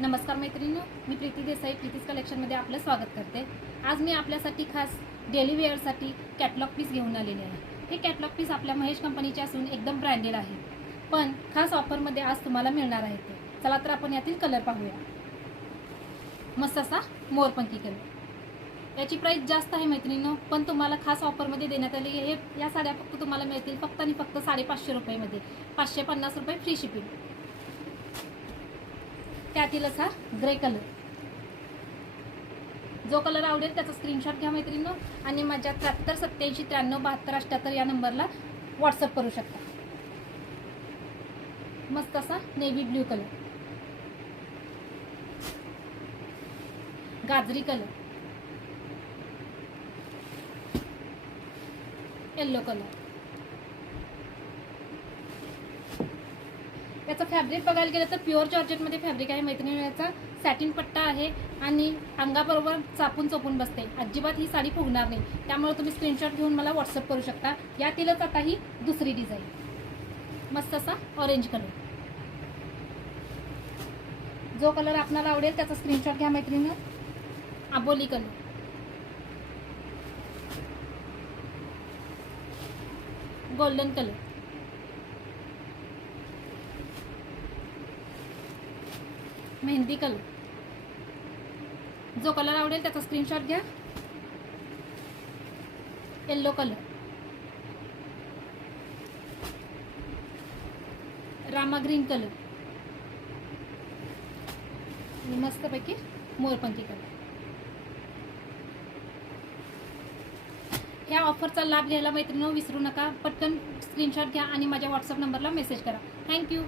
नमस्कार मैत्रिणींनो, मी प्रीती देसाई प्रीतीज कलेक्शनमध्ये आपलं स्वागत करते। आज मी आपल्यासाठी खास डेली वेअरसाठी कॅटलॉग पीस घेऊन आलेले आहे। हे कॅटलॉग पीस आपल्या महेश कंपनीचे असून एकदम ब्रँडेड आहे, पण खास ऑफरमध्ये आज तुम्हाला मिळणार आहे ते। चला तर आपण यातील कलर पाहूया। मस्त असा मोरपंखी कलर। याची प्राइस जास्त आहे मैत्रिणींनो, पण तुम्हाला खास ऑफरमध्ये देण्यात आली आहे। या साड्या फक्त तुम्हाला मिळतील फक्त आणि फक्त 550 रुपयामध्ये, 550 रुपये फ्री शिपिंग। त्यातीलच हा ग्रे कलर। जो कलर आवडेल त्याचा स्क्रीनशॉट घ्या मैत्रिणींनो आणि माझ्या 73 87 93 72 78 या नंबरला व्हॉट्सअप करू शकता। मस्त असा नेव्ही ब्ल्यू कलर, गाजरी कलर, येलो कलर। याचा फॅब्रिक बघायला गेलं तर प्युअर जॉर्जेटमध्ये फॅब्रिक आहे मैत्रिणी। याचा सॅटिन पट्टा आहे आणि अंगाबरोबर चापून चोपून बसते। अजिबात ही साडी फुगणार नाही, त्यामुळे तुम्ही स्क्रीनशॉट घेऊन मला व्हॉट्सअप करू शकता। यातीलच आता ही दुसरी डिझाईन, मस्त असा ऑरेंज कलर। जो कलर आपल्याला आवडेल त्याचा स्क्रीनशॉट घ्या मैत्रिणी। आबोली colour, golden colour, mehndi colour. जो कलर आवडेल त्याचा स्क्रीनशॉट घ्या। येलो कलर, रामा ग्रीन कलर आणि मस्तपैकी मोरपंखी कलर। ह्या ऑफरचा लाभ घ्यायला मैत्रिणींनो विसरू नका। पटकन स्क्रीनशॉट घ्या आणि माझ्या व्हॉट्सअप नंबरला मेसेज करा। थँक्यू।